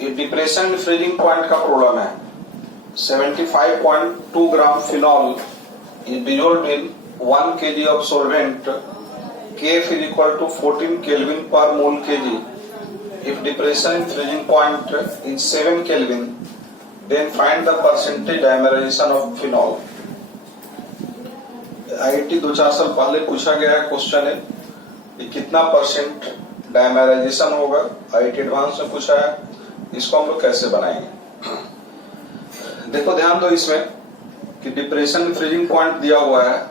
ये depression freezing point का problem है। 75.2 ग्राम phenol is dissolved in 1 kg of solvent. Kf is equal to 14 Kelvin per mole kg. If depression freezing point is 7 Kelvin, then find the percentage dimerization of phenol. IIT 2-4 साल पहले पूछा गया question है कि कितना percent डायमेराइजेशन होगा। IIT advance में पूछा है, इसको हम लोग कैसे बनाएंगे। देखो ध्यान दो इसमें कि डिप्रेशन फ्रीजिंग पॉइंट दिया हुआ है,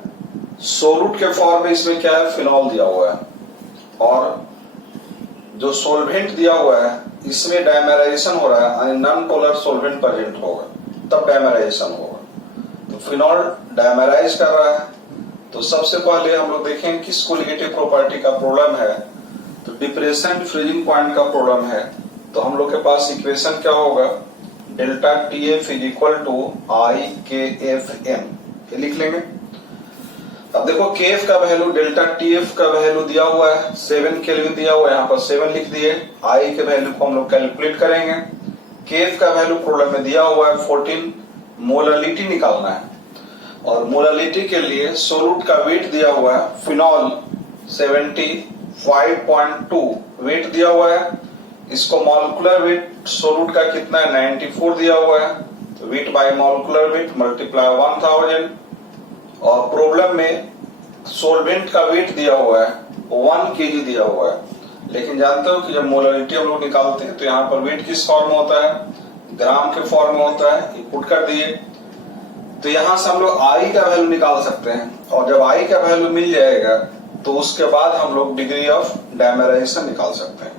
सोलूट के फॉर्म में इसमें क्या है, फिनॉल दिया हुआ है, और जो सोलवेंट दिया हुआ है इसमें डायमेराइजेशन हो रहा है, नॉन पोलर सोलवेंट प्रेजेंट होगा तब डायमेराइजेशन होगा। तो फिनॉल डायमेराइज कर रहा है, तो सबसे पहले हम लोग देखें किस कोलिगेटिव प्रॉपर्टी का प्रॉब्लम है। तो डिप्रेशन फ्रीजिंग पॉइंट का प्रॉब्लम है, तो हम लोग के पास इक्वेशन क्या होगा, delta T F is equal to i K F M, ये लिख लेंगे। अब देखो के एफ का वैल्यू, डेल्टा टी एफ का वैल्यू दिया हुआ है 7 केल्विन दिया हुआ है, यहाँ पर 7 लिख दिए। आई के वैल्यू को हम लोग कैलकुलेट करेंगे। के एफ का वैल्यू प्रॉब्लम में दिया हुआ है 14, मोलालिटी निकालना है, और मोलालिटी के लिए सोलूट का वेट दिया हुआ है, फिनॉल 75.2 वेट दिया हुआ है। इसको मॉलिक्यूलर वेट सोलूट का कितना है, 94 दिया हुआ है, तो wait by molecular weight multiply 1000, और प्रॉब्लम में सोलवेंट का वेट दिया हुआ है 1 kg दिया हुआ है। लेकिन जानते हो कि जब मोलारिटी हम लोग निकालते हैं तो यहाँ पर वेट किस फॉर्म में होता है, ग्राम के फॉर्म में होता है, पुट कर दिए। तो यहां से हम लोग आई का वैल्यू निकाल सकते हैं, और जब आई का वैल्यू मिल जाएगा तो उसके बाद हम लोग डिग्री ऑफ डायमेराइजेशन निकाल सकते हैं।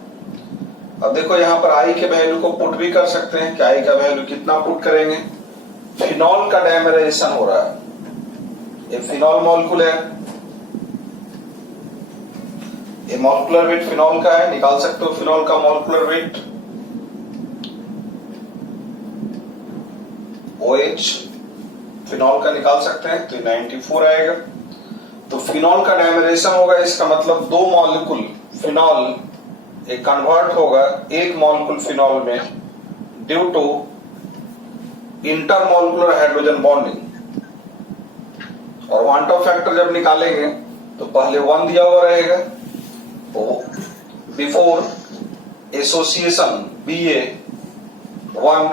अब देखो यहाँ पर आई के वैल्यू को पुट भी कर सकते हैं कि आई का वैल्यू कितना पुट करेंगे। फिनॉल का डायमेराइजेशन हो रहा है, ये फिनॉल मॉलिक्यूल है, ये मॉलिक्यूलर वेट फिनॉल का है, निकाल सकते हो फिनॉल का मॉलिक्यूलर वेट OH, फिनॉल का निकाल सकते हैं तो 94 आएगा। तो फिनॉल का डायमेराइजेशन होगा, इसका मतलब 2 मॉलिक्यूल फिनॉल एक कन्वर्ट होगा 1 मॉलिक्यूल फिनॉल में due to intermolecular hydrogen bonding. और वांट ऑफ फैक्टर जब निकालेंगे तो पहले 1 दिया हुआ रहेगा, before association BA 1,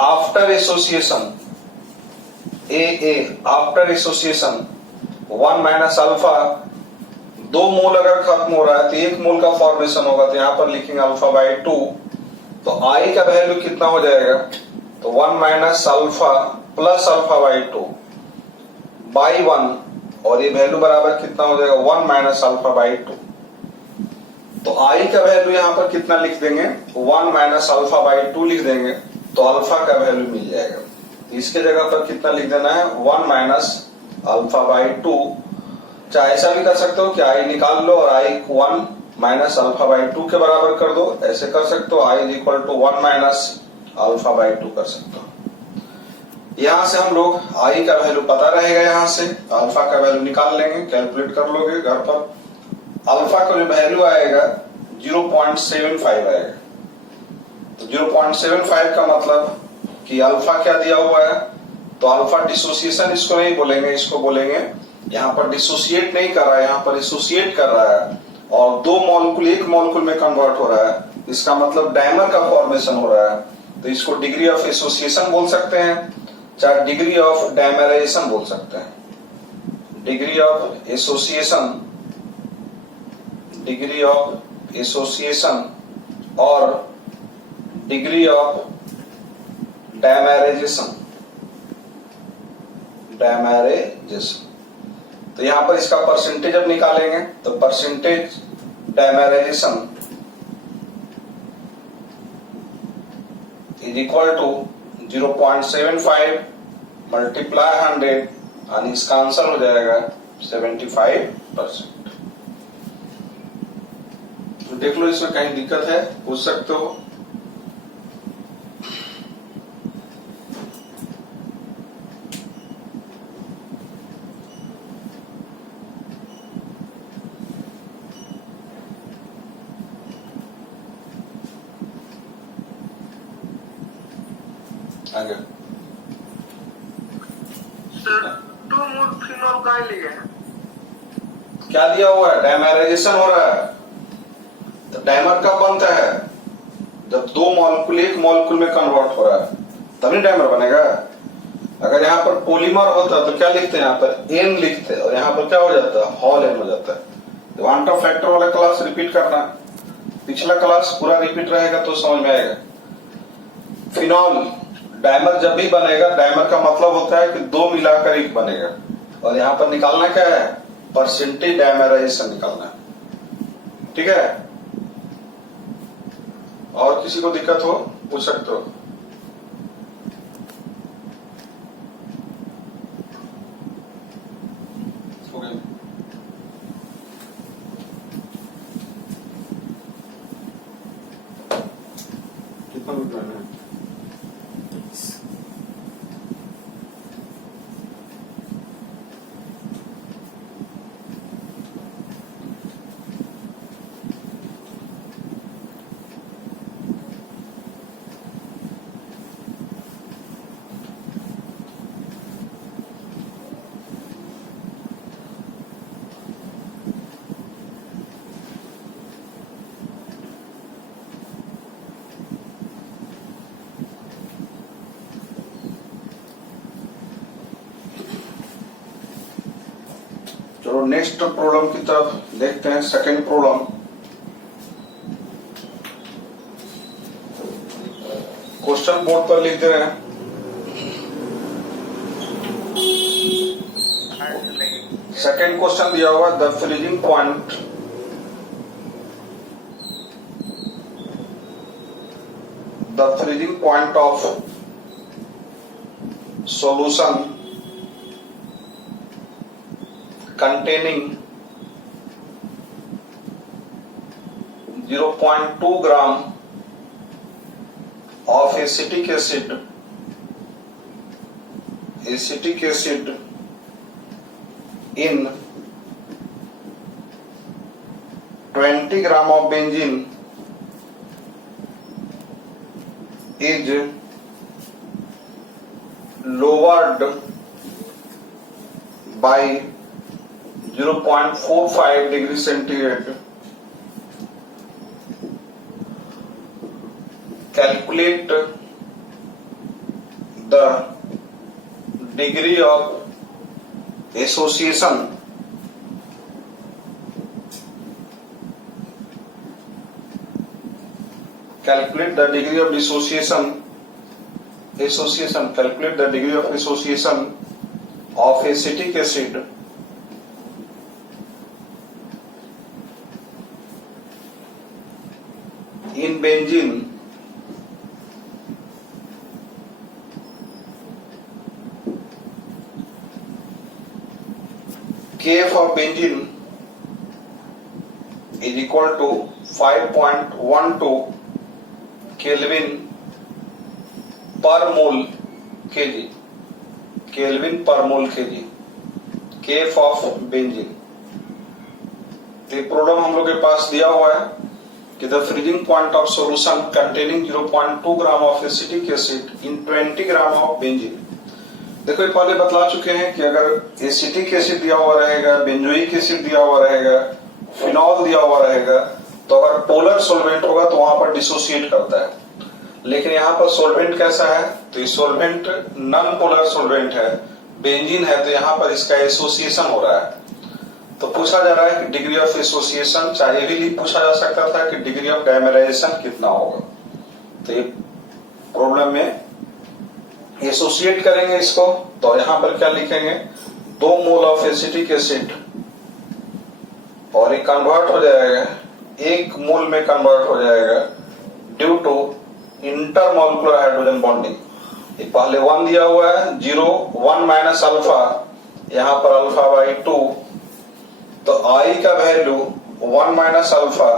after association AA, after association 1 minus alpha. 2 mole अगर खत्म हो रहा है तो 1 मोल का फॉर्मेशन होगा, तो यहां पर लिखेंगे अल्फा बाई 2। तो आई का वैल्यू कितना हो जाएगा, तो 1 minus alpha plus alpha by 2 by 1, और ये वैल्यू बराबर कितना हो जाएगा, 1 माइनस अल्फा बाई 2। तो आई का वैल्यू यहां पर कितना लिख देंगे, 1 माइनस अल्फा बाई 2 लिख देंगे, तो अल्फा का वैल्यू मिल जाएगा। इसके जगह पर कितना लिख देना है, 1 माइनस अल्फा बाई 2। चाहे ऐसा भी कर सकते हो कि आई निकाल लो और आई 1 माइनस अल्फा बाई 2 के बराबर कर दो, ऐसे कर सकते हो। I is equal to 1 minus alpha by 2 कर सकते हो। यहां से हम लोग आई का वैल्यू पता रहेगा, यहां से अल्फा का वैल्यू निकाल लेंगे, कैलकुलेट कर लोगे घर पर। अल्फा का जो वैल्यू आएगा 0.75 आएगा। तो 0.75 का मतलब कि अल्फा क्या दिया हुआ है, तो अल्फा डिसोसिएशन इसको नहीं बोलेंगे, इसको बोलेंगे, यहाँ पर डिसोसिएट नहीं कर रहा है, यहाँ पर एसोसिएट कर रहा है, और 2 मॉलिक्यूल 1 मॉलिक्यूल में कन्वर्ट हो रहा है, इसका मतलब डायमर का फॉर्मेशन हो रहा है। तो इसको डिग्री ऑफ एसोसिएशन बोल सकते हैं, चाहे डिग्री ऑफ डायमेराइजेशन बोल सकते हैं। Degree of association, degree of association और डिग्री ऑफ डायमेराइजेशन, तो यहां पर इसका परसेंटेज अब निकालेंगे, तो percentage dimerisation is equal to 0.75 multiply 100, और इसका आंसर हो जाएगा 75%। तो देख लो इसमें कहीं दिक्कत है, पूछ सकते हो। आगे सर 2 मोल फिनॉल का लिए क्या दिया हुआ है? डायमराइजेशन हो रहा है। तो डायमर कब बनता है? जब 2 मॉलिक्यूल 1 मॉलिक्यूल में कन्वर्ट हो रहा है, तभी डायमर बनेगा। अगर यहाँ पर पॉलीमर होता तो क्या लिखते हैं? यहाँ पर एन लिखते, और यहाँ पर क्या हो जाता है? हॉल एन हो जाता है। तो क्वांटम फैक्टर वाला क्लास रिपीट करना, पिछला क्लास पूरा रिपीट रहेगा तो समझ में आएगा। फिनॉल डायमर जब भी बनेगा, डायमर का मतलब होता है कि 2 मिलाकर 1 बनेगा, और यहाँ पर निकालना क्या है? परसेंटेज डायमराइजेशन निकालना है। ठीक है? और किसी को दिक्कत हो पूछ सकते हो। कितना मिनट है? चलो नेक्स्ट प्रॉब्लम की तरफ देखते हैं। सेकंड प्रॉब्लम, क्वेश्चन बोर्ड पर लिख दे रहे हैं। सेकंड क्वेश्चन दिया हुआ, the freezing point of solution containing 0.2 gram of acetic acid in 20 gram of benzene is lowered by 0.45 degree centigrade. Calculate the degree of association calculate the degree of association of acetic acid in benzene Kf of benzene is equal to 5.12 Kelvin per mole kg, Kelvin per mole kg, Kf of benzene। तो problem हम लोग के पास दिया हुआ है कि the freezing point of solution containing 0.2 gram of acetic acid in 20 gram of benzene. देखो ये पहले बतला चुके हैं कि अगर एसिटिक एसिड दिया हुआ रहेगा, बेंजोइक एसिड दिया हुआ रहेगा, फिनॉल दिया हुआ रहेगा, तो अगर पोलर सॉल्वेंट होगा तो वहां पर डिसोसिएट करता है। लेकिन यहाँ पर सॉल्वेंट कैसा है? तो ये सॉल्वेंट नॉन पोलर सॉल्वेंट है, बेंजीन है, तो यहाँ पर इसका एसोसिएशन हो रहा है। तो पूछा जा रहा है कि डिग्री ऑफ एसोसिएशन, चाहे भी पूछा जा सकता था कि डिग्री ऑफ डायमराइजेशन कितना होगा। तो ये प्रॉब्लम में एसोसिएट करेंगे इसको, तो यहाँ पर क्या लिखेंगे? 2 मोल ऑफ एसिटिक एसिड, और ये कन्वर्ट हो जाएगा, 1 मोल में कन्वर्ट हो जाएगा due to intermolecular hydrogen bonding. ये पहले 1 दिया हुआ है, 0 1 माइनस अल्फा, यहाँ पर अल्फा बाई 2, तो आई का value 1 minus alpha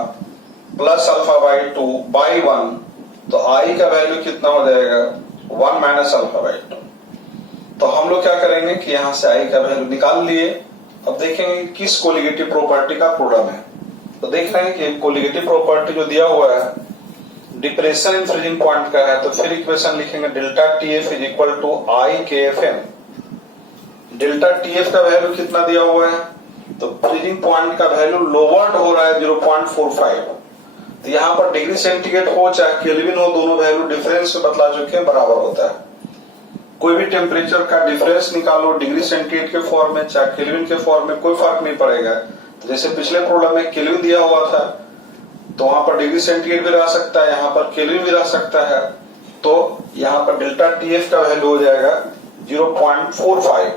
plus alpha by 2 by 1, तो आई का वैल्यू कितना हो जाएगा? 1 माइनस अल्फा बाई 2। तो हम लोग क्या करेंगे कि यहां से आई का वैल्यू निकाल लिए। अब देखेंगे किस कोलिगेटिव प्रॉपर्टी का प्रॉब्लम है। तो देख रहे हैं कि कोलिगेटिव प्रॉपर्टी जो दिया हुआ है, डिप्रेशन इन फ्रीजिंग पॉइंट का है, तो फिर इक्वेशन लिखेंगे delta T F is equal to i K F m. Delta T F का वैल्यू कितना दिया हुआ है, तो फ्रीजिंग पॉइंट का वैल्यू लोवर्ड हो रहा है 0.45, तो यहाँ पर डिग्री सेंटीग्रेड हो चाहे केल्विन हो, दोनों वैल्यू डिफरेंस से बतला चुके हैं बराबर होता है। कोई भी टेम्परेचर का डिफरेंस निकालो डिग्री सेंटीग्रेड के फॉर्म में चाहे केल्विन के फॉर्म में, कोई फर्क नहीं पड़ेगा। तो जैसे पिछले प्रॉब्लम में केल्विन दिया हुआ था, तो वहां पर डिग्री सेंटीग्रेड भी रह सकता है, यहाँ पर केल्विन भी रह सकता है, तो यहाँ पर डेल्टा टी एफ का वैल्यू हो जाएगा 0.45,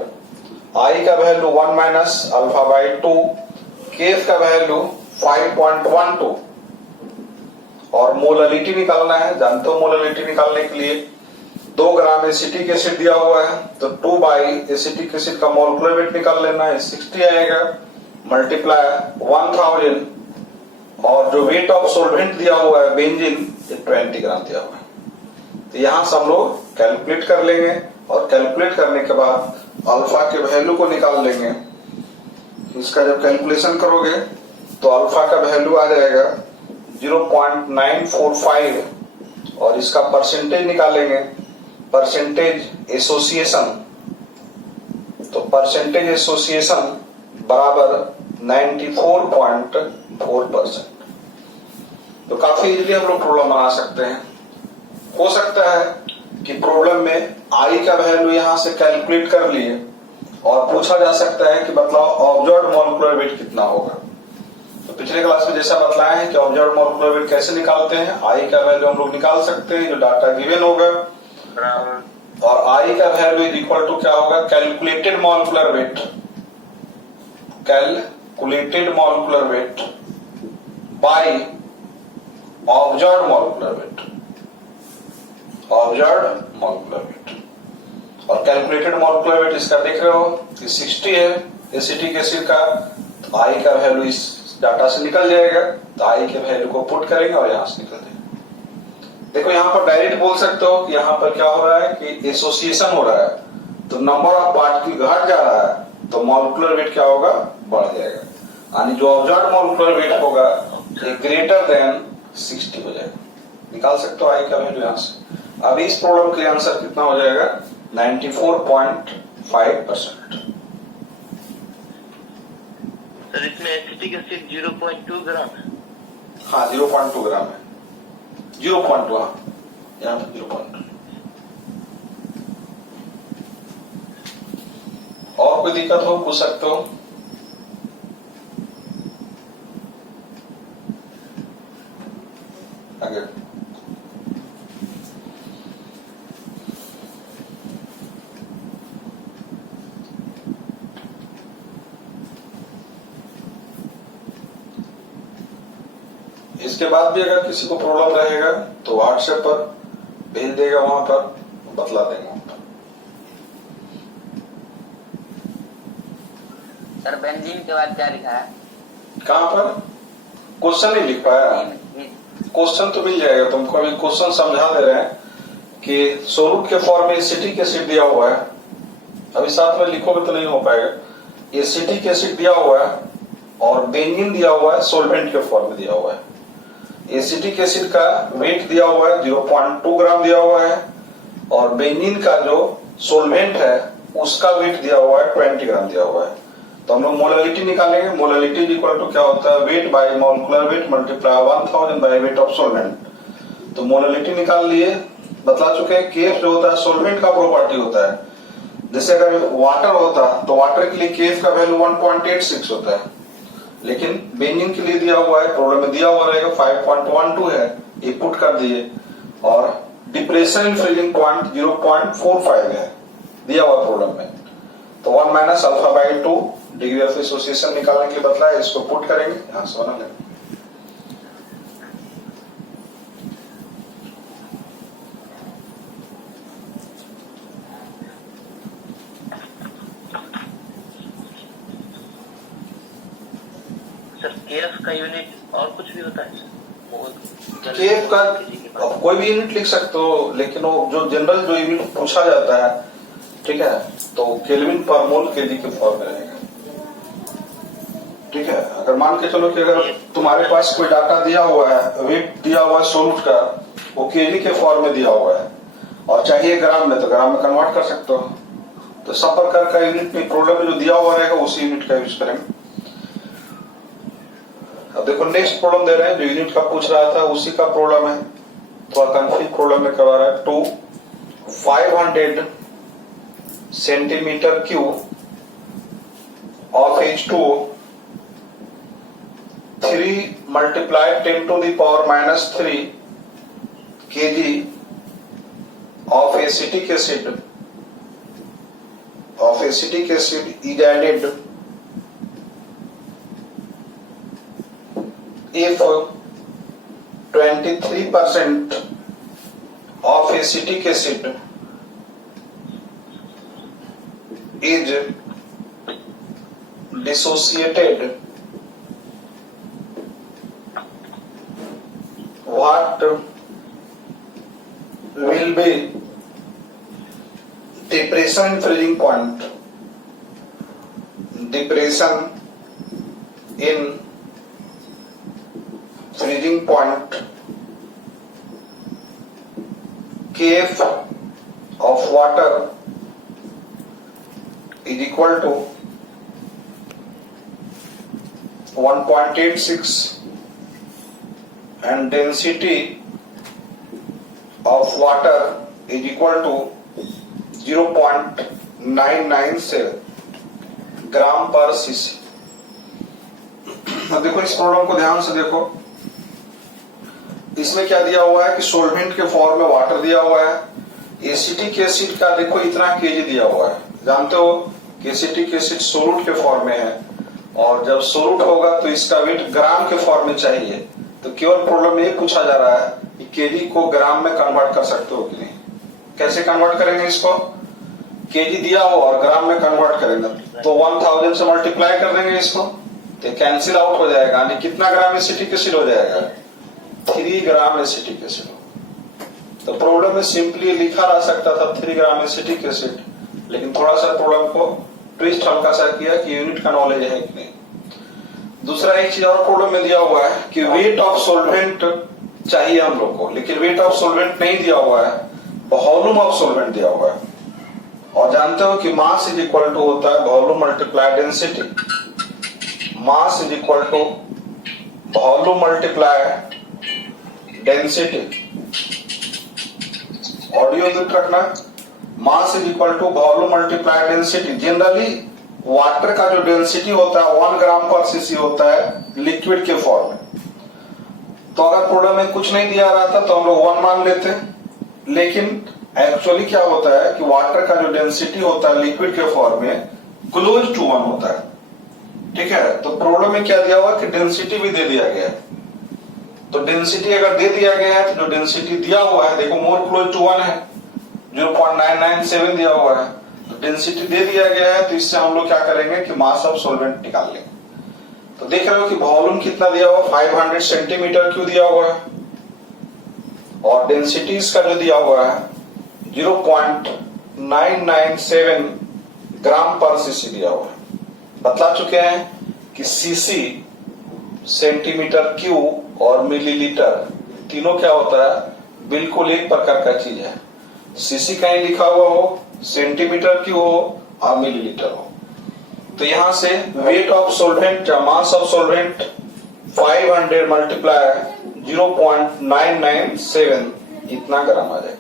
आई का वैल्यू 1 माइनस अल्फा बाई 2, के एफ का वैल्यू 5.12, और मोलरिटी निकालना है। जानते हो मोलरिटी निकालने के लिए 2 ग्राम एसिटिक एसिड दिया हुआ है, तो 2 बाई एसिटिक एसिड का मोलकुलर वेट निकाल लेना है, 60 आएगा, मल्टीप्लाई 1000, और जो वेट ऑफ सोल्वेंट दिया हुआ है बेंजीन, ये 20 ग्राम दिया हुआ है। तो यहां से हम लोग कैलकुलेट कर लेंगे, और कैलकुलेट करने के बाद अल्फा के वैल्यू को निकाल लेंगे। इसका जब कैलकुलेशन करोगे तो अल्फा का वैल्यू आ जाएगा 0.945, और इसका परसेंटेज निकालेंगे, परसेंटेज एसोसिएशन, तो परसेंटेज एसोसिएशन बराबर 94.4%। तो काफी इजीली हम लोग प्रॉब्लम बना सकते हैं। हो सकता है कि प्रॉब्लम में आई का वैल्यू यहां से कैलकुलेट कर लिए, और पूछा जा सकता है कि बताओ ऑब्जर्व्ड मॉलिक्यूलर वेट कितना होगा। तो पिछले क्लास में जैसा बतलाया है कि ऑब्जर्व्ड मॉलिक्यूलर वेट कैसे निकालते हैं, आई का वैल्यू हम लोग निकाल सकते हैं जो डाटा गिवन होगा, और आई का वैल्यू इज इक्वल टू क्या होगा, calculated molecular weight, calculated molecular weight by observed molecular weight, observed molecular weight. और कैलकुलेटेड मॉलिक्यूलर वेट इसका देख रहे हो कि 60 है एसिटिक एसिड का, तो आई का वैल्यू इस डाटा से निकल जाएगा, तो आई के वैल्यू को पुट करेंगे और यहां से निकल जाएगा। देखो यहां पर डायरेक्ट बोल सकते हो कि यहां पर क्या हो रहा है कि एसोसिएशन हो रहा है, तो नंबर ऑफ पार्टिकल घट जा रहा है, तो मॉलिक्यूलर वेट क्या होगा, बढ़ जाएगा, यानी जो ऑब्जर्व्ड मॉलिक्यूलर वेट होगा ग्रेटर देन 60 हो जाएगा। निकाल सकते हो आई का वैल्यू यहां से। अब इस प्रॉब्लम के लिए आंसर कितना हो जाएगा, 94.5%। सर इसमें एसिटिक एसिड 0.2 ग्राम है। हाँ 0.2 ग्राम है, 0.2, हाँ यहाँ पर 0.2। और कोई दिक्कत हो पूछ सकते हो। आगे इसके बाद भी अगर किसी को प्रॉब्लम रहेगा तो व्हाट्सएप पर भेज देगा, वहां पर बतला देंगे। सर बेंजीन के बाद क्या लिखा है, कहां पर क्वेश्चन नहीं लिख पाया, क्वेश्चन तो मिल जाएगा तुमको। अभी क्वेश्चन समझा दे रहे हैं कि सोलूट के फॉर्म में एसिटिक एसिड दिया हुआ है, अभी साथ में लिखोगे तो नहीं हो पाएगा। एसिटिक एसिड दिया हुआ है और बेंजीन दिया हुआ है, सोल्वेंट के फॉर्म में दिया हुआ है। एसिटिक एसिड का वेट दिया हुआ है 0.2 ग्राम दिया हुआ है, और बेंजीन का जो सोल्वेंट है उसका वेट दिया हुआ है 20 ग्राम दिया हुआ है। तो हम लोग मोलरिटी निकालेंगे, मोलरिटी इक्वल टू क्या होता है, wait by molecular weight multiply 1000 by weight of सोल्वेंट। तो मोलरिटी निकाल लिए, बतला चुके हैं केएफ जो होता है सोल्वेंट का प्रॉपर्टी होता है। जैसे अगर वाटर होता तो वाटर के लिए केएफ का वैल्यू 1.86 होता है, लेकिन बेंजीन के लिए दिया हुआ है, प्रॉब्लम में दिया हुआ रहेगा 5.12 है, ये पुट कर दिए, और डिप्रेशन इन फ्रीजिंग पॉइंट 0.45 है दिया हुआ प्रॉब्लम में, तो 1 minus alpha by 2 degree of association निकालने के लिए बतला है, इसको पुट करेंगे, यहां से बना लेंगे। सर केएफ का यूनिट और कुछ भी होता है सर, केएफ का अब कोई भी यूनिट लिख सकते हो, लेकिन वो जो जनरल जो यूनिट पूछा जाता है, ठीक है, तो केल्विन पर मोल केजी के फॉर्म में रहेगा। ठीक है, अगर मान के चलो कि अगर तुम्हारे पास कोई डाटा दिया हुआ है, वेट दिया हुआ है सोल्यूट का वो केजी के फॉर्म में दिया हुआ है, और चाहिए ग्राम में तो ग्राम में कन्वर्ट कर सकते हो। तो सब प्रकार का यूनिट में प्रॉब्लम में जो दिया हुआ रहेगा उसी यूनिट का यूज करेंगे। अब देखो नेक्स्ट प्रॉब्लम दे रहे हैं, जो यूनिट का पूछ रहा था उसी का प्रॉब्लम है, थोड़ा कंफ्यूज प्रॉब्लम में करवा रहा है। 500 centimetre cube of H2O 3 multiplied 10 to the power minus 3 kg of acetic acid is added if 23% of acetic acid is dissociated, what will be depression in freezing point? Depression in freezing point Kf of water is equal to 1.86 and density of water is equal to 0.997 ग्राम पर CC. अब देखो इस problem को ध्यान से देखो, इसमें क्या दिया हुआ है कि सोल्वेंट के फॉर्म में वाटर दिया हुआ है, एसिटिक एसिड का देखो इतना केजी दिया हुआ है। जानते हो कि एसिटिक एसिड सोलूट के फॉर्म में है, और जब सोलूट होगा तो इसका वेट ग्राम के फॉर्म में चाहिए। तो केवल प्रॉब्लम में ये पूछा जा रहा है कि केजी को ग्राम में कन्वर्ट कर सकते हो कि नहीं। कैसे कन्वर्ट करेंगे इसको? केजी दिया हो और ग्राम में कन्वर्ट करेंगे तो 1000 से मल्टीप्लाई कर देंगे इसको, तो कैंसिल आउट हो जाएगा। यानी कितना ग्राम एसिटिक एसिड हो जाएगा? 3 ग्राम एसिटिक एसिड। तो प्रॉब्लम में सिंपली लिखा रह सकता था 3 ग्राम एसिटिक एसिड, लेकिन थोड़ा सा प्रॉब्लम को ट्विस्ट हल्का सा किया कि यूनिट का नॉलेज है कि नहीं। दूसरा एक चीज और प्रॉब्लम में दिया हुआ है कि वेट ऑफ सोल्वेंट चाहिए हम लोग को, लेकिन वेट ऑफ सोल्वेंट नहीं दिया हुआ है, वॉल्यूम ऑफ सोल्वेंट दिया हुआ है। और जानते हो कि मास इज इक्वल टू होता है volume multiply density. Mass is equal to volume multiply density. Audio unit रखना, mass is equal to volume multiply density. Generally water का जो डेंसिटी होता है 1 ग्राम पर सीसी होता है लिक्विड के फॉर्म में। तो अगर प्रॉब्लम में कुछ नहीं दिया रहा था तो हम लोग 1 मान लेते, लेकिन एक्चुअली क्या होता है कि वाटर का जो डेंसिटी होता है लिक्विड के फॉर्म में क्लोज टू 1 होता है। ठीक है, तो प्रॉब्लम में क्या दिया हुआ कि डेंसिटी भी दे दिया गया है। तो डेंसिटी अगर दे दिया गया है तो जो डेंसिटी दिया हुआ है देखो मोर क्लोज टू 1 है, 0.997 दिया हुआ है। तो डेंसिटी दे दिया गया है, तो इससे हम लोग क्या करेंगे कि मास ऑफ सोल्वेंट निकाल लेंगे। तो देख रहे हो कि वॉल्यूम कितना दिया हुआ, 500 सेंटीमीटर क्यूब दिया हुआ है, और डेंसिटी इसका जो दिया हुआ है 0.997 ग्राम पर सीसी दिया हुआ है। बतला चुके हैं कि सीसी सेंटीमीटर क्यूब और मिलीलीटर तीनों क्या होता है, बिल्कुल एक प्रकार का चीज है। सीसी कहीं लिखा हुआ हो, सेंटीमीटर क्यूब हो और मिलीलीटर हो। तो यहां से वेट ऑफ सोल्वेंट या मास ऑफ सोल्वेंट 500 मल्टीप्लाई 0.997 इतना ग्राम आ जाएगा।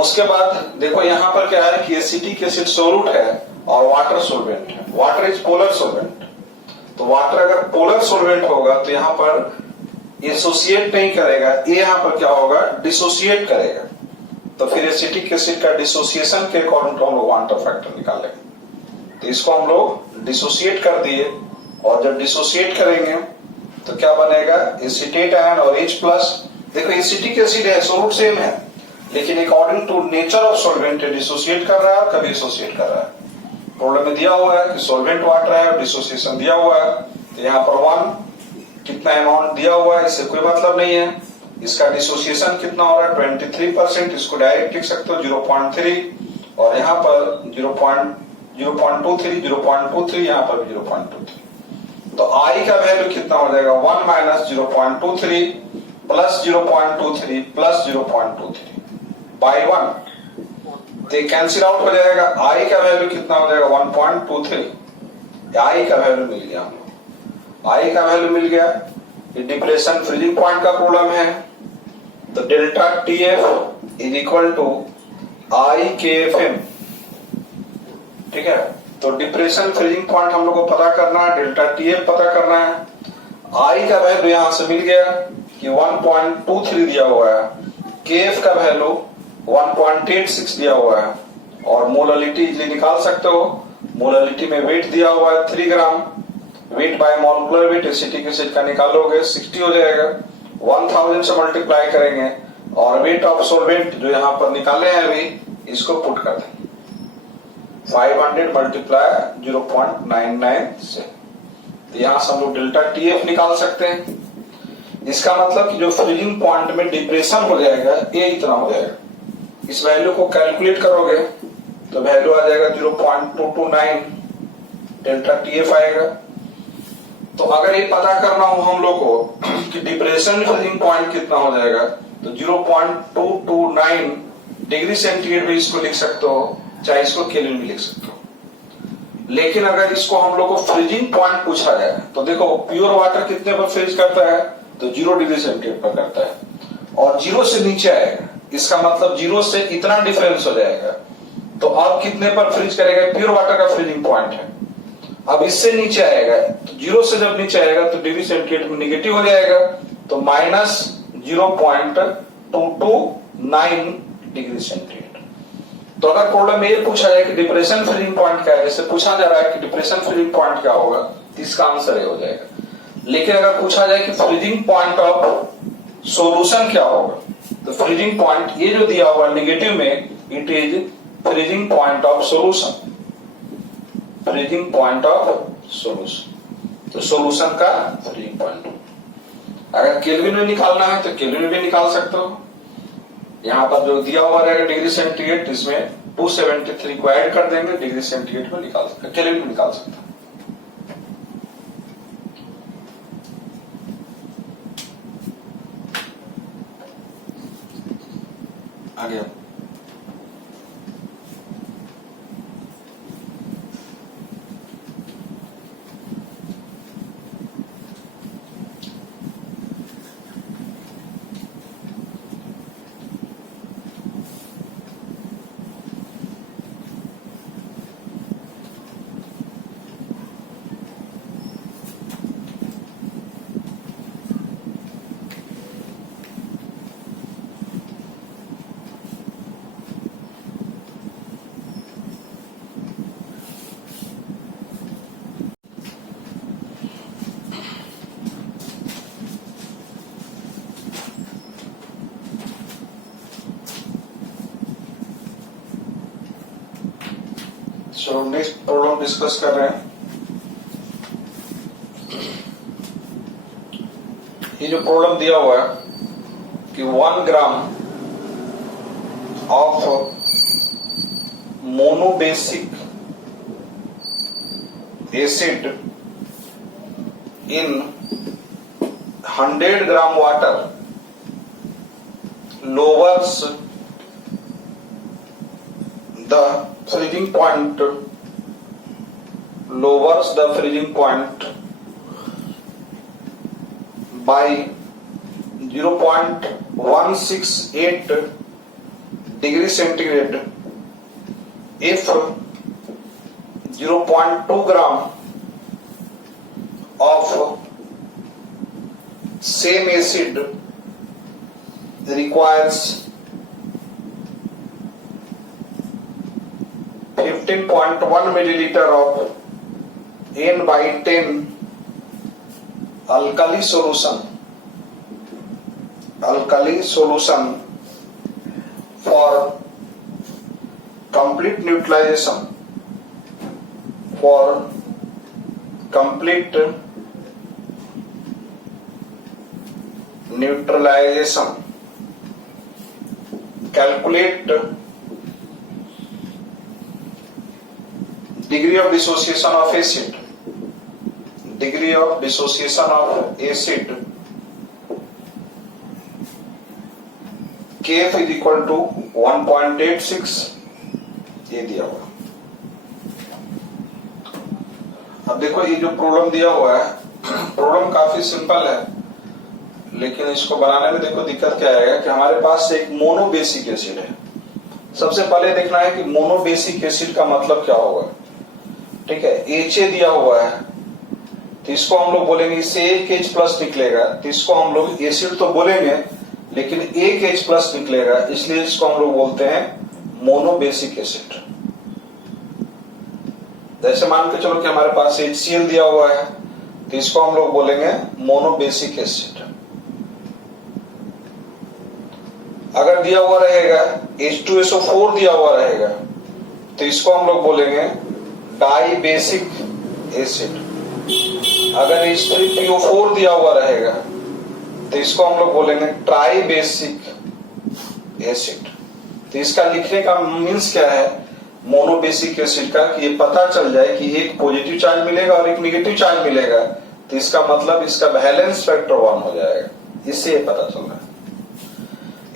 उसके बाद देखो यहां पर क्या है कि एसिटिक एसिड सोलूट है और वाटर सोल्वेंट है। Water is polar सोल्वेंट। तो वाटर अगर पोलर सोल्वेंट होगा तो यहां पर एसोसिएट नहीं करेगा, ये यहां पर क्या होगा, डिसोसिएट करेगा। तो फिर एसिटिक एसिड का डिसोसिएशन के अकॉर्डिंग तो हम लोग वाटर फैक्टर निकालेंगे। तो इसको हम लोग डिसोसिएट कर दिए, और जब डिसोसिएट करेंगे तो क्या बनेगा, एसीटेट आयन और H+। देखो एसिटिक एसिड है, सोलूट सेम है, लेकिन according to nature of solvent dissociate कर रहा है और कभी एसोसिएट कर रहा है। प्रॉब्लम में दिया हुआ है कि सोल्वेंट वाटर है और डिसोसिएशन दिया हुआ है। तो यहाँ पर 1 कितना अमाउंट दिया हुआ है इससे कोई मतलब नहीं है। इसका डिसोसिएशन कितना हो रहा है 23%, इसको डायरेक्ट लिख सकते हो 0.3, और यहाँ पर 0.23 यहाँ पर 0.23। तो I का वैल्यू कितना हो जाएगा, 1 - 0.23 प्लस 0.23 प्लस 0.23 बाई 1, तो कैंसिल आउट हो जाएगा। आई का वैल्यू कितना हो जाएगा 1.23। आई का वैल्यू मिल गया हम लोग, आई का वैल्यू मिल गया। ये डिप्रेशन फ्रीजिंग पॉइंट का प्रॉब्लम है, तो delta TF is equal to i K F M. ठीक है, तो डिप्रेशन फ्रीजिंग पॉइंट हम लोग को पता करना है, डेल्टा TF पता करना है। आई का वैल्यू यहां से मिल गया कि 1.23 दिया हुआ है, KF का वैल्यू 1.86 दिया हुआ है, और मोलालिटी इजीली निकाल सकते हो। मोलालिटी में वेट दिया हुआ है 3 gram, weight by molecular weight acetic acid का निकालोगे 60 हो जाएगा। 1000 से मल्टीप्लाई करेंगे और वेट ऑफ सॉल्वेंट जो यहां पर निकाले हैं अभी, इसको पुट कर देंगे 500 मल्टीप्लाई 0.99 से, तो यहां से हम लोग डेल्टा TF निकाल सकते हैं। इसका मतलब कि जो फ्रीजिंग पॉइंट में डिप्रेशन हो जाएगा ये इतना हो जाएगा। इस वैल्यू को कैलकुलेट करोगे तो वैल्यू आ जाएगा 0.229 डेल्टा TF आएगा। तो अगर ये पता करना हो हम लोग को कि डिप्रेशन फ्रीजिंग पॉइंट कितना हो जाएगा, तो 0.229 डिग्री सेंटीग्रेड में इसको लिख सकते हो, चाहे इसको केल्विन में लिख सकते हो। लेकिन अगर इसको हम लोग को फ्रीजिंग पॉइंट पूछा जाए तो देखो प्योर वाटर कितने पर फ्रीज करता है, तो 0 डिग्री सेंटीग्रेड पर करता है, और 0 से नीचे आएगा, इसका मतलब 0 से इतना डिफरेंस हो जाएगा। तो अब कितने पर फ्रीज करेगा, प्योर वाटर का फ्रीजिंग पॉइंट है। अब इससे नीचे आएगा, तो 0 से जब नीचे आएगा तो डिग्री सेंटीग्रेड में निगेटिव हो जाएगा, तो माइनस 0.229 डिग्री सेंटीग्रेड। तो अगर प्रॉब्लम ये पूछा जाए कि डिप्रेशन फ्रीजिंग पॉइंट क्या है, जैसे पूछा जा रहा है कि डिप्रेशन फ्रीजिंग पॉइंट क्या होगा, तो इसका आंसर ये हो जाएगा। लेकिन अगर पूछा जाए कि फ्रीजिंग पॉइंट ऑफ सॉल्यूशन क्या होगा, तो फ्रीजिंग पॉइंट ये जो दिया हुआ नेगेटिव में, it is freezing point of solution, freezing point of solution, तो सॉल्यूशन का फ्रीजिंग पॉइंट। अगर केल्विन में निकालना है तो केल्विन में भी निकाल सकते हो। यहां पर जो दिया हुआ रहेगा डिग्री सेंटीग्रेड, इसमें 273 को ऐड कर देंगे, डिग्री सेंटीग्रेड में निकाल सकते, केल्विन में निकाल सकते हैं। आगे चलो नेक्स्ट प्रॉब्लम डिस्कस कर रहे हैं। ये जो प्रॉब्लम दिया हुआ है कि 1 gram of monobasic acid in 100 gram water lowers the freezing point, lowers the freezing point by 0.168 degree centigrade if 0.2 gram of same acid requires 15.1 milliliter of n by 10 alkali solution for complete neutralization, for complete neutralization. Calculate degree of dissociation of acid. Degree of dissociation of acid KF is equal to 1.86 ये दिया हुआ। अब देखो ये जो problem दिया हुआ है, प्रॉब्लम काफी सिंपल है, लेकिन इसको बनाने में देखो दिक्कत क्या आएगा कि हमारे पास एक मोनोबेसिक एसिड है। सबसे पहले देखना है कि मोनोबेसिक एसिड का मतलब क्या होगा। ठीक है, HA दिया हुआ है तो इसको हम लोग बोलेंगे, इससे एक H प्लस निकलेगा तो इसको हम लोग एसिड तो बोलेंगे लेकिन एक H प्लस निकलेगा, इसलिए इसको हम लोग बोलते हैं मोनोबेसिक एसिड। जैसे मान के चलो कि हमारे पास HCl दिया हुआ है तो इसको हम लोग बोलेंगे मोनोबेसिक एसिड। अगर दिया हुआ रहेगा H2SO4 दिया हुआ रहेगा तो इसको हम लोग बोलेंगे डाई बेसिक एसिड। अगर H3PO4 दिया हुआ रहेगा तो इसको हम लोग बोलेंगे ट्राई बेसिक एसिड। तो इसका लिखने का मीन्स क्या है मोनोबेसिक एसिड का, कि ये पता चल जाए कि एक पॉजिटिव चार्ज मिलेगा और एक नेगेटिव चार्ज मिलेगा तो इसका मतलब इसका बैलेंस फैक्टर 1 हो जाएगा, इससे ये पता चल रहा है।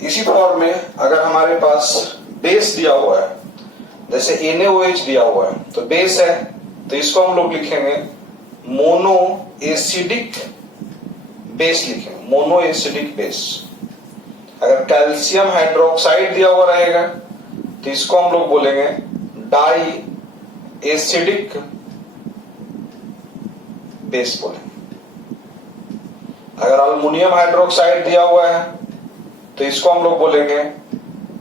इसी फॉर्म में अगर हमारे पास बेस दिया हुआ है, जैसे NaOH दिया हुआ है तो बेस है तो इसको हम लोग लिखेंगे मोनो एसिडिक बेस, लिखेंगे मोनो एसिडिक बेस। अगर कैल्शियम हाइड्रोक्साइड दिया हुआ रहेगा तो इसको हम लोग बोलेंगे डाई एसिडिक बेस बोलेंगे। अगर अल्युमिनियम हाइड्रोक्साइड दिया हुआ है तो इसको हम लोग बोलेंगे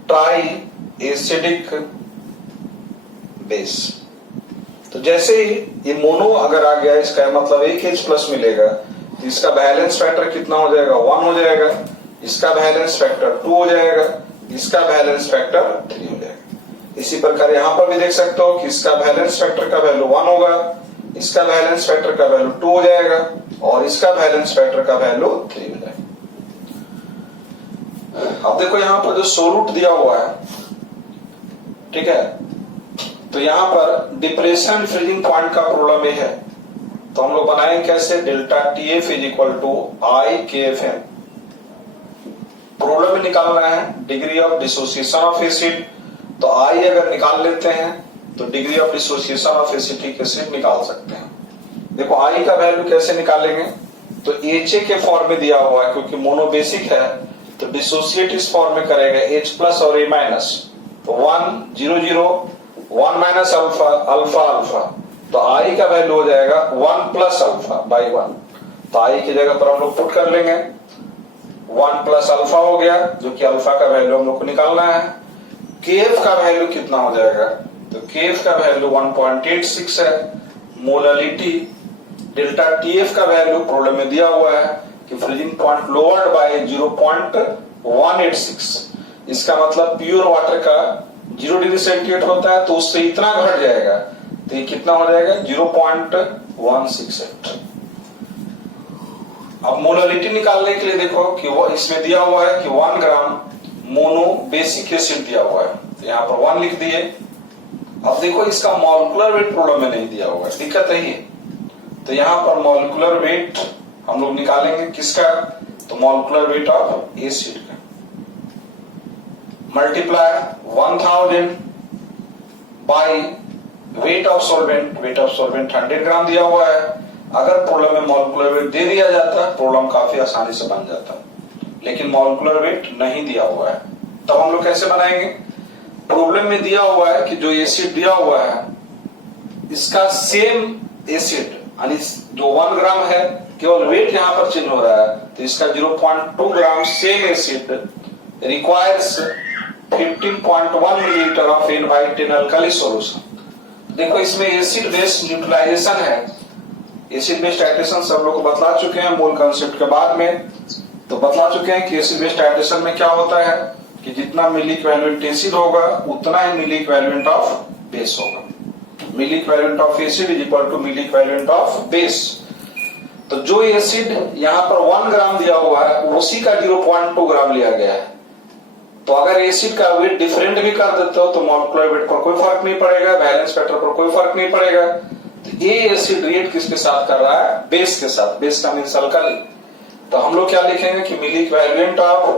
ट्राई एसिडिक बेस। तो जैसे ही ये मोनो अगर आ गया, इसका मतलब एक H प्लस मिलेगा तो इसका बैलेंस फैक्टर कितना हो जाएगा 1 हो जाएगा, इसका बैलेंस फैक्टर 2 हो जाएगा, इसका बैलेंस फैक्टर 3 हो जाएगा। इसी प्रकार यहां पर भी देख सकते हो कि इसका बैलेंस फैक्टर का वैल्यू 1 होगा, इसका बैलेंस फैक्टर का वैल्यू 2 हो जाएगा और इसका बैलेंस फैक्टर का वैल्यू 3 हो जाएगा। अब देखो यहां पर जो सोलूट दिया हुआ है, ठीक है, तो यहां पर डिप्रेशन फ्रीजिंग पॉइंट का प्रॉब्लम ये है तो हम लोग बनाएंगे कैसे, delta TF is equal to IKFM। Problem में निकालना है degree of dissociation of acid, तो I अगर निकाल लेते हैं तो degree of dissociation of acetic acid निकाल सकते हैं। देखो I का वैल्यू कैसे निकालेंगे, तो HA के फॉर्म में दिया हुआ है क्योंकि मोनोबेसिक है तो डिसोसिएट इस फॉर्म में करेगा H प्लस और A माइनस, तो 1 0 0 1 माइनस अल्फा अल्फा अल्फा, तो I का वैल्यू हो जाएगा 1 प्लस अल्फा बाई 1। तो I की जगह पर हम लोग पुट कर लेंगे 1 प्लस अल्फा हो गया, जो कि अल्फा का वैल्यू हम लोग को निकालना है। KF का वैल्यू कितना हो जाएगा, तो KF का वैल्यू 1.86 है। मोलालिटी डेल्टा TF का वैल्यू प्रॉब्लम में दिया हुआ है कि फ्रीजिंग पॉइंट लोअर्ड बाय 0.186, इसका मतलब प्योर वाटर का 0 डिग्री सेंटीग्रेड होता है तो उससे इतना घट जाएगा तो ये कितना हो जाएगा 0.168। अब मोलालिटी निकालने के लिए देखो कि वो इसमें दिया हुआ है कि 1 ग्राम मोनो बेसिक एसिड दिया हुआ है, तो यहां पर 1 लिख दिए। अब देखो इसका मॉलिक्यूलर वेट प्रॉब्लम में नहीं दिया हुआ है, दिक्कत है ये, तो यहां पर मॉलिक्यूलर वेट हम लोग निकालेंगे किसका, तो मॉलिक्यूलर वेट ऑफ एसिड का, multiply 1000 by weight of solvent. Weight of solvent 100 ग्राम दिया हुआ है। अगर प्रॉब्लम में मॉलिक्यूलर वेट दे दिया जाता प्रॉब्लम काफी आसानी से बन जाता, लेकिन मॉलिक्यूलर वेट नहीं दिया हुआ है, तब हम लोग कैसे बनाएंगे। प्रॉब्लम में दिया हुआ है कि जो एसिड दिया हुआ है इसका सेम एसिड यानी जो 1 ग्राम है, केवल वेट यहां पर चेंज हो रहा है, तो इसका 0.2 gram same acid requires 15.1 millilitre of N/10 alkali solution. देखो इसमें एसिड बेस्ड न्यूट्रलाइजेशन है, एसिड बेस्ड टाइट्रेशन सब लोग को बतला चुके हैं मोल कॉन्सेप्ट के बाद में, तो बतला चुके हैं कि एसिड बेस्ड टाइट्रेशन में क्या होता है कि जितना मिली इक्विवेलेंट एसिड होगा उतना ही मिली इक्विवेलेंट ऑफ बेस होगा। Milli equivalent of acid is equal to milli equivalent of base. तो जो एसिड यहां पर 1 ग्राम दिया हुआ है उसी का 0.2 ग्राम लिया गया है, तो अगर एसिड का वेट डिफरेंट भी कर देते हो तो मॉलिक्यूलर वेट पर कोई फर्क नहीं पड़ेगा, बैलेंस फैक्टर पर कोई फर्क नहीं पड़ेगा। तो ये एसिड रिएक्ट किसके साथ कर रहा है, बेस के साथ, बेस का मींस अल्कली। तो हम लोग क्या लिखेंगे कि मिली इक्विवेलेंट ऑफ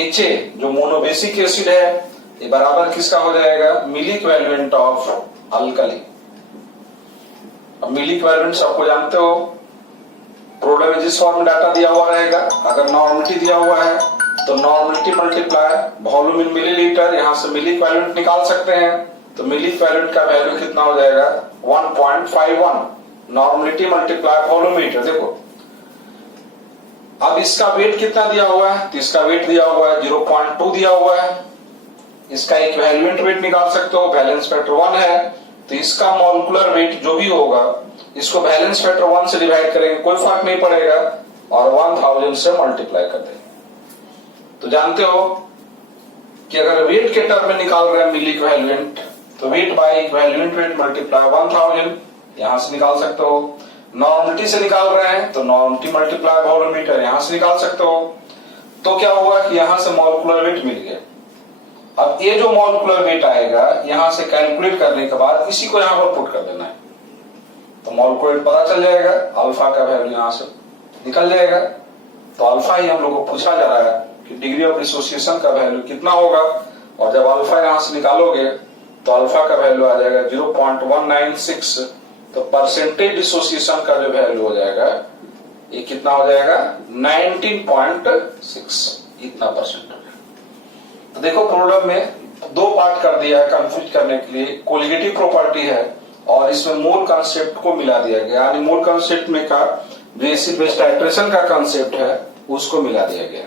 HA जो मोनोबेसिक एसिड है ये बराबर किसका हो जाएगा, मिली इक्विवेलेंट ऑफ अल्कली। अब मिली इक्विवेलेंट सबको जानते हो, प्रोडक्ट में जिस फॉर्म में डाटा दिया हुआ रहेगा, अगर नॉर्मलिटी दिया हुआ है तो नॉर्मलिटी मल्टीप्लाई वॉल्यूम इन मिलीलीटर, यहां से मिली इक्विवेलेंट निकाल सकते हैं, तो मिली इक्विवेलेंट का वैल्यू कितना हो जाएगा 1.51, नॉर्मलिटी मल्टीप्लाई वॉल्यूमीटर। देखो अब इसका वेट कितना दिया हुआ है, तो इसका वेट दिया हुआ है 0.2 दिया हुआ है, इसका इक्विवेलेंट वेट निकाल सकते हो, बैलेंस फैक्टर 1 है, तो इसका मॉलिक्यूलर वेट जो भी होगा इसको बैलेंस फैक्टर 1 से डिवाइड करेंगे, कोई फर्क नहीं पड़ेगा, और 1000 से मल्टीप्लाई कर देंगे। तो जानते हो कि अगर वेट के टर्म में निकाल रहे हैं मिली इक्विवेलेंट, तो weight by equivalent weight multiply 1000 यहां से निकाल सकते हो। नॉर्मलिटी से निकाल रहे हैं तो नॉर्मलिटी मल्टीप्लाई वॉल्यूमीटर यहां से निकाल सकते हो। तो क्या होगा कि यहां से मॉलिक्यूलर वेट मिल गया। अब ये जो मॉलिक्यूलर वेट आएगा यहां से कैलकुलेट करने के बाद इसी को यहां पर पुट कर देना है, तो मॉलिक्यूलर वेट पता चल जाएगा, अल्फा का वैल्यू यहां से निकल जाएगा। तो अल्फा ही हम लोग को पूछा जा रहा है कि डिग्री ऑफ एसोसिएशन का वैल्यू कितना होगा, और जब अल्फा यहां से निकालोगे तो अल्फा का वैल्यू आ जाएगा 0.196, तो परसेंटेज डिसोसिएशन का जो वैल्यू हो जाएगा ये कितना हो जाएगा 19.6, इतना परसेंट हो जाएगा। तो देखो प्रॉब्लम में दो पार्ट कर दिया है कंफ्यूज करने के लिए, कोलिगेटिव प्रॉपर्टी है और इसमें मोल कंसेप्ट को मिला दिया गया, यानी मोल कंसेप्ट में का जो एसिड बेस टाइट्रेशन का कंसेप्ट है उसको मिला दिया गया।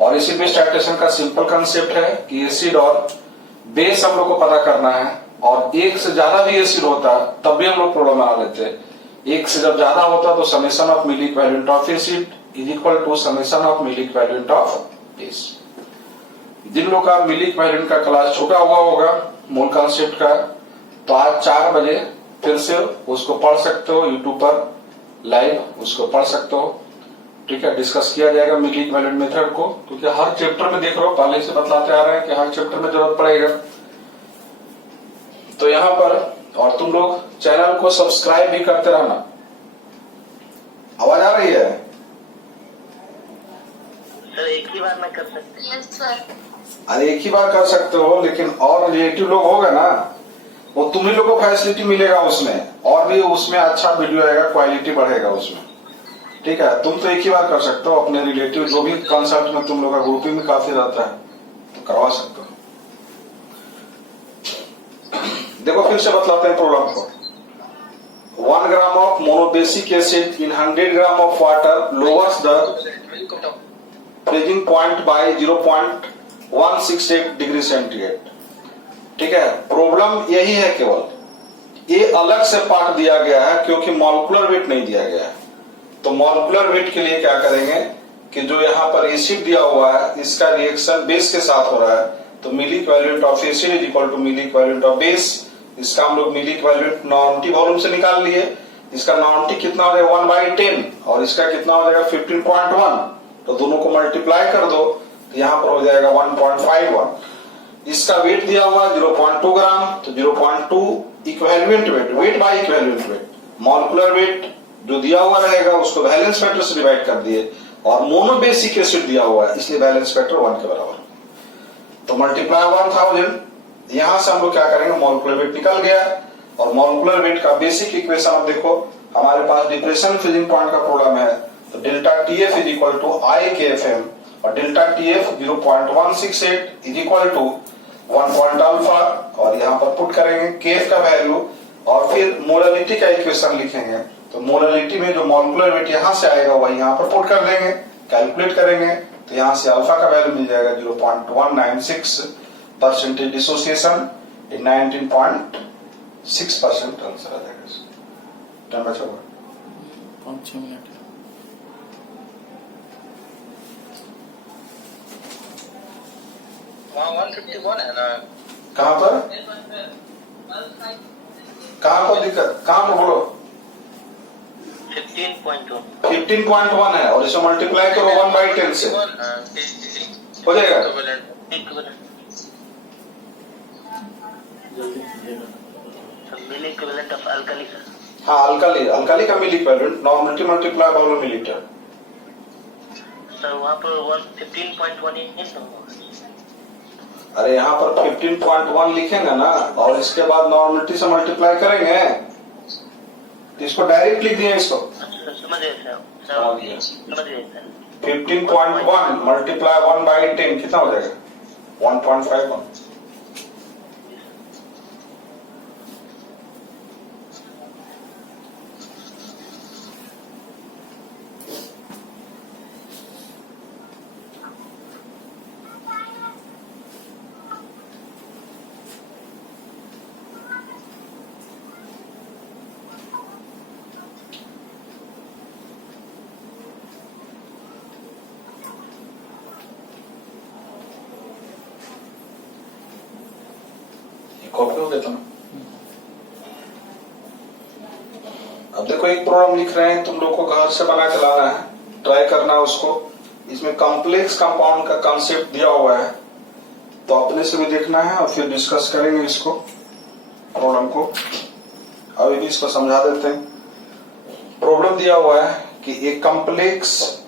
और एसिड बेस टाइट्रेशन का सिंपल कंसेप्ट है कि एसिड और बेस हम लोग को पता करना है, और एक से ज्यादा भी एसिड होता तब भी हम लोग प्रॉब्लम बना लेते हैं। एक से जब ज्यादा होता तो summation of milli equivalent of acid is equal to summation of milli equivalent of base. जिन लोग का मिली इक्विवेलेंट का क्लास छूटा हुआ होगा मोल कंसेप्ट का, तो आज 4 बजे फिर से उसको पढ़ सकते हो, यूट्यूब पर लाइव उसको पढ़ सकते हो, ठीक है। डिस्कस किया जाएगा मिली इक्विवेलेंट मेथड को, क्योंकि हर चैप्टर में देख रहे हो पहले से बतलाते आ रहे हैं कि हर चैप्टर में जरूरत पड़ेगा। तो यहाँ पर और तुम लोग चैनल को सब्सक्राइब भी करते रहना। आवाज आ रही है सर? एक ही बार में कर सकते हैं? Yes sir. अरे एक ही बार कर सकते हो, लेकिन और रिलेटिव लोग होगा ना, वो तुम्ही लोग को फैसिलिटी मिलेगा उसमें, और भी उसमें अच्छा वीडियो आएगा, क्वालिटी बढ़ेगा उसमें, ठीक है। तुम तो एक ही बार कर सकते हो, अपने रिलेटिव जो भी कंसल्ट में तुम लोग का ग्रुपिंग में काफी रहता है तो करवा सकते हो। देखो फिर से बतलाते हैं प्रॉब्लम को। 1 gram of monobasic acid in 100 gram of water lowers the freezing point by 0.168 degree centigrade, ठीक है। प्रॉब्लम यही है, केवल ये अलग से पार्ट दिया गया है क्योंकि मॉलिक्यूलर वेट नहीं दिया गया है। तो मॉलिक्यूलर वेट के लिए क्या करेंगे कि जो यहाँ पर एसिड दिया हुआ है इसका रिएक्शन बेस के साथ हो रहा है, तो milli equivalent of acid is equal to milli equivalent of base. इसका हम लोग मिली इक्विवेलेंट नॉर्मलिटी वॉल्यूम से निकाल लिए, इसका नॉर्मलिटी कितना हो जाएगा 1/10 और इसका कितना हो जाएगा 15.1, तो दोनों को मल्टीप्लाई कर दो तो यहाँ पर हो जाएगा 1.51। इसका वेट दिया हुआ 0.2 ग्राम, तो 0.2 equivalent weight, weight by equivalent weight, molecular weight जो दिया हुआ रहेगा उसको बैलेंस फैक्टर से डिवाइड कर दिए, और मोनोबेसिक एसिड दिया हुआ है इसलिए बैलेंस फैक्टर 1 के बराबर, तो मल्टीप्लाई 1000। यहां से हम लोग क्या करेंगे, मॉलिक्यूलर वेट निकल गया, और मॉलिक्यूलर वेट का बेसिक इक्वेशन अब देखो, हमारे पास डिप्रेशन फ्रीजिंग पॉइंट का प्रॉब्लम है, तो delta TF is equal to IKFM, और delta TF 0.168 is equal to 1 और यहाँ पर पुट करेंगे KF का वैल्यू, और फिर मोलालिटी का इक्वेशन लिखेंगे। तो मोलालिटी में जो मॉलिक्यूलर वेट यहाँ से आएगा वही यहाँ पर पुट कर देंगे, कैलकुलेट करेंगे, तो यहाँ से अल्फा का वैल्यू मिल जाएगा 0.196, परसेंटेज डिसोसिएशन 19.6% आंसर आ जाएगा। टाइम बचा हुआ 5-6 मिनट। वहाँ 151 है ना? कहाँ पर दिक्कत, कहाँ पर बोलो? 15.1 15.1 है, और इसे मल्टीप्लाई करो 1/10 से हो जाएगा। Milli equivalent of alkali sir? हाँ, अल्कली का milli equivalent, normality multiply volume millilitre. Sir वहाँ पर 15.1 है तो अरे यहाँ पर 15.1 लिखेंगे ना और इसके बाद नॉर्मलिटी से मल्टीप्लाई करेंगे तो इसको डायरेक्ट लिख दिए इसको। अच्छा समझ गए सर हाँ भैया। समझ गए सर 15.1 मल्टीप्लाई 1/10 कितना हो जाएगा 1.51। कॉपी हो गया था ना। अब देखो एक प्रॉब्लम लिख रहे हैं, तुम लोग को घर से बना के लाना है, ट्राई करना है उसको। इसमें कॉम्प्लेक्स कंपाउंड का कॉन्सेप्ट दिया हुआ है तो अपने से भी देखना है और फिर डिस्कस करेंगे इसको प्रॉब्लम को। अभी भी इसको समझा देते हैं। प्रॉब्लम दिया हुआ है कि एक complex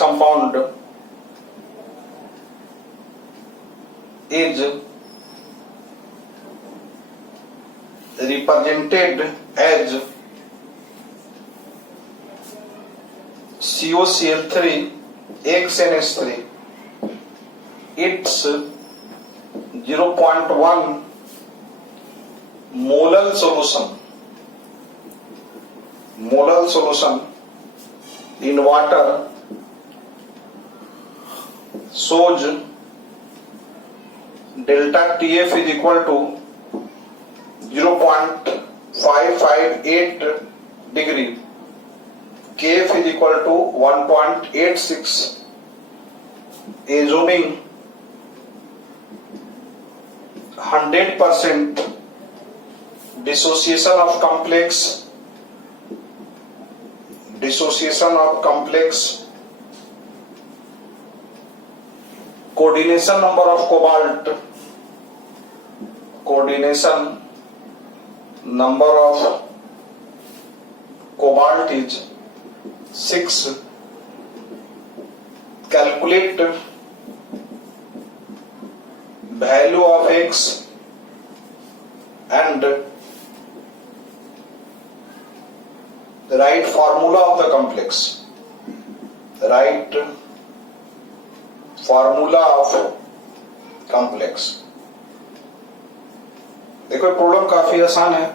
compound is represented as COCl3 XNH3. Its 0.1 molar solution in water shows delta TF is equal to 0.558 degree, KF is equal to 1.86, assuming 100% dissociation of complex, coordination number of cobalt is 6. Calculate value of X and write formula of the complex. देखो problem काफी आसान है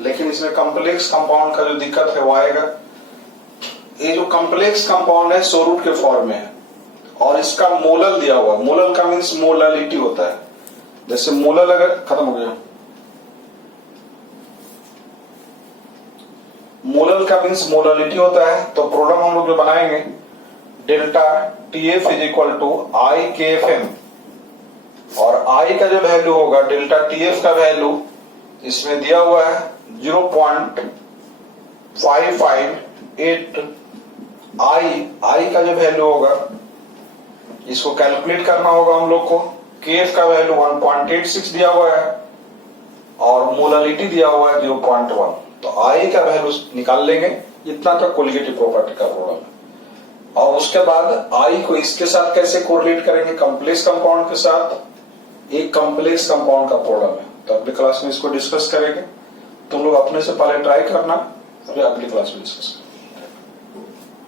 लेकिन इसमें complex compound का जो दिक्कत है वो आएगा। ये जो कॉम्प्लेक्स कंपाउंड है सो रूट के फॉर्म में है और इसका मोलल दिया हुआ। मोलल का मीन्स मोलालिटी होता है। जैसे मोलल अगर खत्म हो गया, मोलल का मीन्स मोलालिटी होता है। तो प्रॉब्लम हम लोग जो बनाएंगे delta TF is equal to IKFM और I का जो वैल्यू होगा डेल्टा TF का वैल्यू इसमें दिया हुआ है 0.558। I का जो वैल्यू होगा इसको कैलकुलेट करना होगा हम लोग को। KF का वैल्यू 1.86 दिया हुआ है और मोलालिटी दिया हुआ है 0.1। तो I का वैल्यू निकाल लेंगे। इतना तक कोलिगेटिव प्रॉपर्टी का प्रॉब्लम है। और उसके बाद I को इसके साथ कैसे कोरिलेट करेंगे, कॉम्प्लेक्स कंपाउंड के साथ। एक कॉम्प्लेक्स कंपाउंड का प्रॉब्लम है तो अगली क्लास में इसको डिस्कस करेंगे। तुम लोग अपने से पहले ट्राई करना, फिर अगली क्लास में डिस्कस करेंगे।